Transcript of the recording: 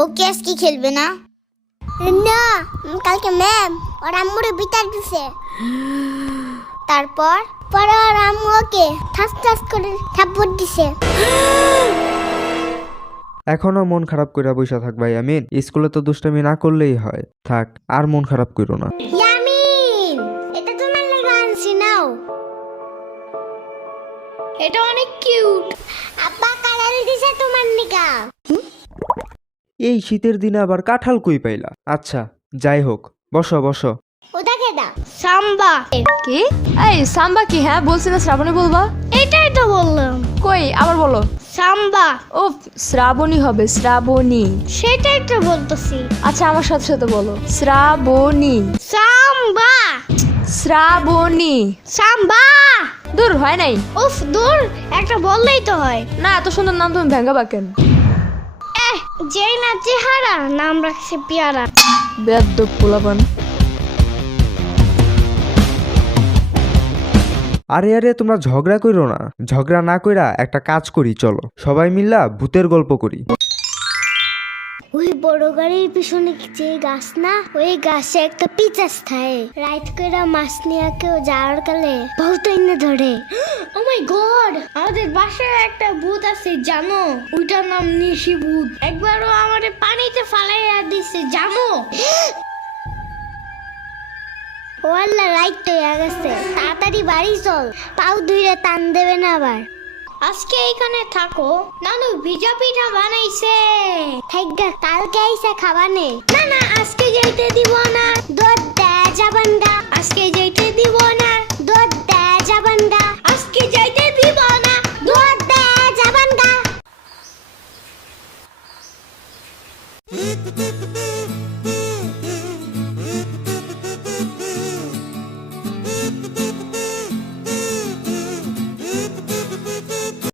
ও কি আজকে খেলবে না? না, কালকে ম্যাম ওর আম্মুরে বিচার দিছে। তারপর পরে ওর আম্মু ওকে ঠাস ঠাস করে থাপ্পড় দিছে। এখনো মন খারাপ কইরা বইসা থাক ভাই আমিন, স্কুলে তো দুষ্টামি না করলেই হয়। থাক আর মন খারাপ কইরো না। ইয়ামিন, এটা তোমার লাগা আনছি নাও। এটা অনেক কিউট। আব্বা কালার দিছে তোমার নিকা। এই শীতের দিনে আবার কাঁঠাল কই পাইলা? আচ্ছা যাই হোক, বসো বসো। ওটা কেডা? সাম্বা। কি? এই সাম্বা কি? হ্যাঁ বলছি না শ্রাবণী বলবা। এটাই তো বললাম, কই আবার বলো। সাম্বা। ও শ্রাবণী হবে, শ্রাবণী। সেটাই তো বলতেছি। আচ্ছা আমার সাথে সাথে বলো, শ্রাবণী। সাম্বা। শ্রাবণী। সাম্বা। দূর হয় নাই। উফ দূর, একটা বললেই তো হয়। না এত সুন্দর নাম তুমি ভেঙ্গাবা কেন? যেই না চেহারা, নাম রাখছে পেয়ারা। বেয়াদ্দপ পোলাপান। আরে আরে তোমরা ঝগড়া কইরো না। ঝগড়া না কইরা একটা কাজ করি, চলো সবাই মিল্লা ভূতের গল্প করি। ওই বড় গাড়ির পিছনে যে গাছ না, ওই গাছে একটা পিচাস থাকে। রাইট কইরা মাছ নিয়ে কেউ যাওয়ার কালে বহুত এনে ধরে। ও মাই গড, আমাদের বাসায় একটা ভূত আছে জানো? ওইটার নাম নিশি ভূত। একবারও আমারে পানিতে ফালাইয়া দিছে জানো? ও আল্লাহ, রাইট হয়ে গেছে। তাড়াতাড়ি বাড়ি চল, পাও ধুইরে টান দেবে না আবার। আজকে এখানে থাকো, নানু ভিজা পিঠা বানাইছে। থাইগা, কালকে আইসা খাবানে। না না, আজকে যেতে দিব না। দুধ দে যাবান গা। আজকে যেতে দিব